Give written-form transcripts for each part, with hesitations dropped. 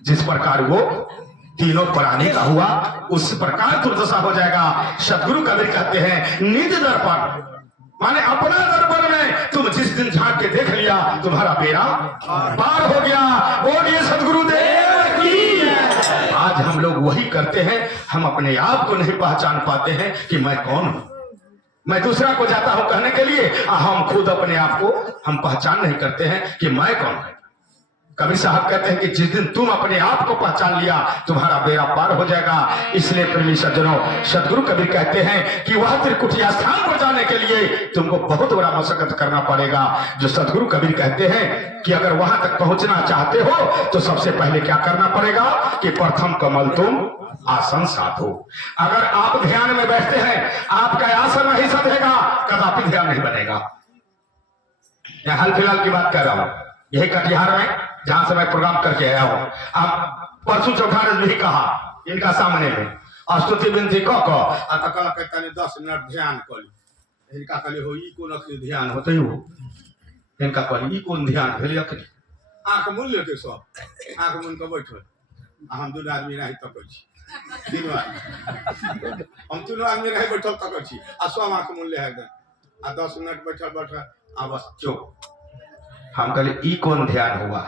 जिस प्रकार वो तीनों प्राणी का हुआ उस प्रकार दुर्दशा हो जाएगा। सदगुरु कबीर कहते हैं निज दर्पण माने अपना दर्पण में तुम जिस दिन झांक के देख लिया तुम्हारा बेड़ा पार हो गया। बोलिए सदगुरुदेव की। आज हम लोग वही करते हैं, हम अपने आप को नहीं पहचान पाते हैं कि मैं कौन हूं। मैं दूसरा को जाता हूं कहने के लिए, हम खुद अपने आप को हम पहचान नहीं करते हैं कि मैं कौन हूं। कबीर साहब कहते हैं कि जिस दिन तुम अपने आप को पहचान लिया तुम्हारा बेड़ा पार हो जाएगा। इसलिए प्रेमी सज्जनों, सदगुरु कबीर कहते हैं कि वह त्रिकुटिया स्थान पर जाने के लिए तुमको बहुत बड़ा मशक्कत करना पड़ेगा। जो सदगुरु कबीर कहते हैं कि अगर वहां तक पहुंचना चाहते हो तो सबसे पहले क्या करना पड़ेगा कि प्रथम कमल तुम आसन साधो। अगर आप ध्यान में बैठते हैं आपका आसन नहीं सधेगा, कदापि ध्यान नहीं बनेगा। मैं हाल फिलहाल की बात कर रहा हूं, यही कटिहार में जहां से मैं प्रोग्राम करके आया हूं। अब परसों चौथा ने भी कहा इनका सामने में स्तुति विनती क कहता 10 मिनट ध्यान करी। इनका कहली हो ई कोन अखनी ध्यान होते हो, इनका कहली ई कोन ध्यान भेली अखनी। आंख मूल लेके सब आंख मूल के बैठल हम दू आदमी रही तक छी, तीनों आदमी हम तीनों आदमी रही बैठल तक छी आ सब आंख मूल ले आ 10 मिनट बैठल आ बस चुप। हम कहले ई कौन ध्यान हुआ।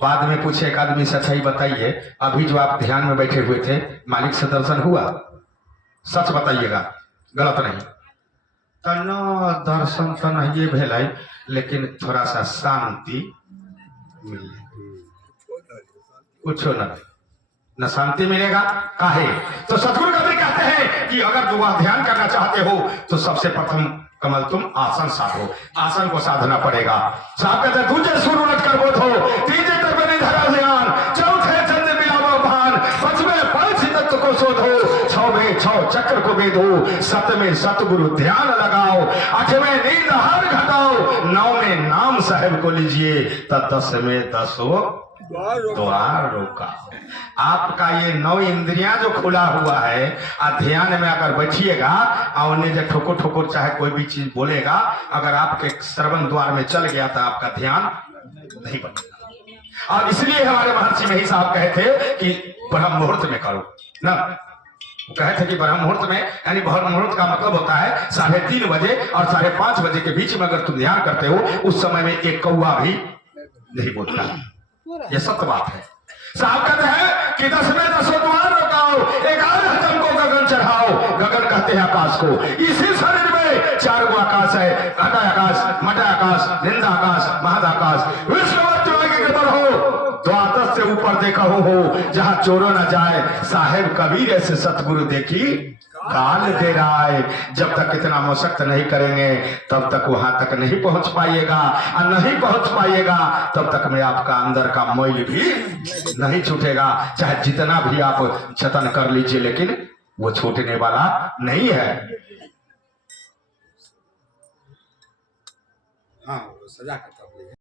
बाद में पूछे एक आदमी से, अच्छा ही बताइए अभी जो आप ध्यान में बैठे हुए थे मालिक से दर्शन हुआ? सच बताइएगा, गलत नहीं। तनो दर्शन तो नहीं भेल, लेकिन थोड़ा सा शांति मिले, कुछ न शांति मिलेगा काहे। तो सदगुरु कबीर कहते हैं कि अगर दुआ ध्यान करना चाहते हो तो सबसे प्रथम कमल तुम आसन साधो। आसन को साधना पड़ेगा। साहब कहते हैं दूजे सुर उलट कर बोधो, तीजे तरबनी धरा ध्यान, चौथे चंद मिलावो भान, पांचवें पंच तत्व को शोधो, छठवें छह चक्र को वेदो, सतवें सतगुरु ध्यान लगाओ, आठवें नींद हार घटाओ, नौवें नाम साहेब को लीजिए, तब 10वें 10 द्वार रोका। आपका ये 9 इंद्रियां जो खुला हुआ है ध्यान में अगर बैठिएगा और उन्हें जो ठोको ठोको चाहे कोई भी चीज बोलेगा, अगर आपके श्रवण द्वार में चल गया तो आपका ध्यान नहीं बनेगा। और इसलिए हमारे महर्षि मही साहब कहे थे कि ब्रह्म मुहूर्त में करो ना। कहे थे कि ब्रह्म मुहूर्त में, यानी ब्रह्म मुहूर्त का मतलब होता है 3:30 बजे और 5:30 बजे के बीच में अगर तुम ध्यान करते हो उस समय में एक कौवा भी नहीं बोलता। ये सत्य बात है। साहब कहते हैं कि 10वें 10 द्वार रोकाओ, 11 चमको गगन चढ़ाओ। गगन कहते हैं आकाश को। इसी शरीर में 4 गो आकाश है, घटा आकाश, मटा आकाश, निंदा आकाश, महदाकाश। विश्ववत हो द्वादश से ऊपर देखा हो जहां चोरों न जाए, साहेब कबीर ऐसे सतगुरु देखी काल दे रहा है। जब तक इतना मशक्कत नहीं करेंगे तब तक वहां तक नहीं पहुंच पाइएगा, और नहीं पहुंच पाइएगा तब तक में आपका अंदर का मैल भी नहीं छूटेगा। चाहे जितना भी आप जतन कर लीजिए लेकिन वो छूटने वाला नहीं है। हाँ, सजा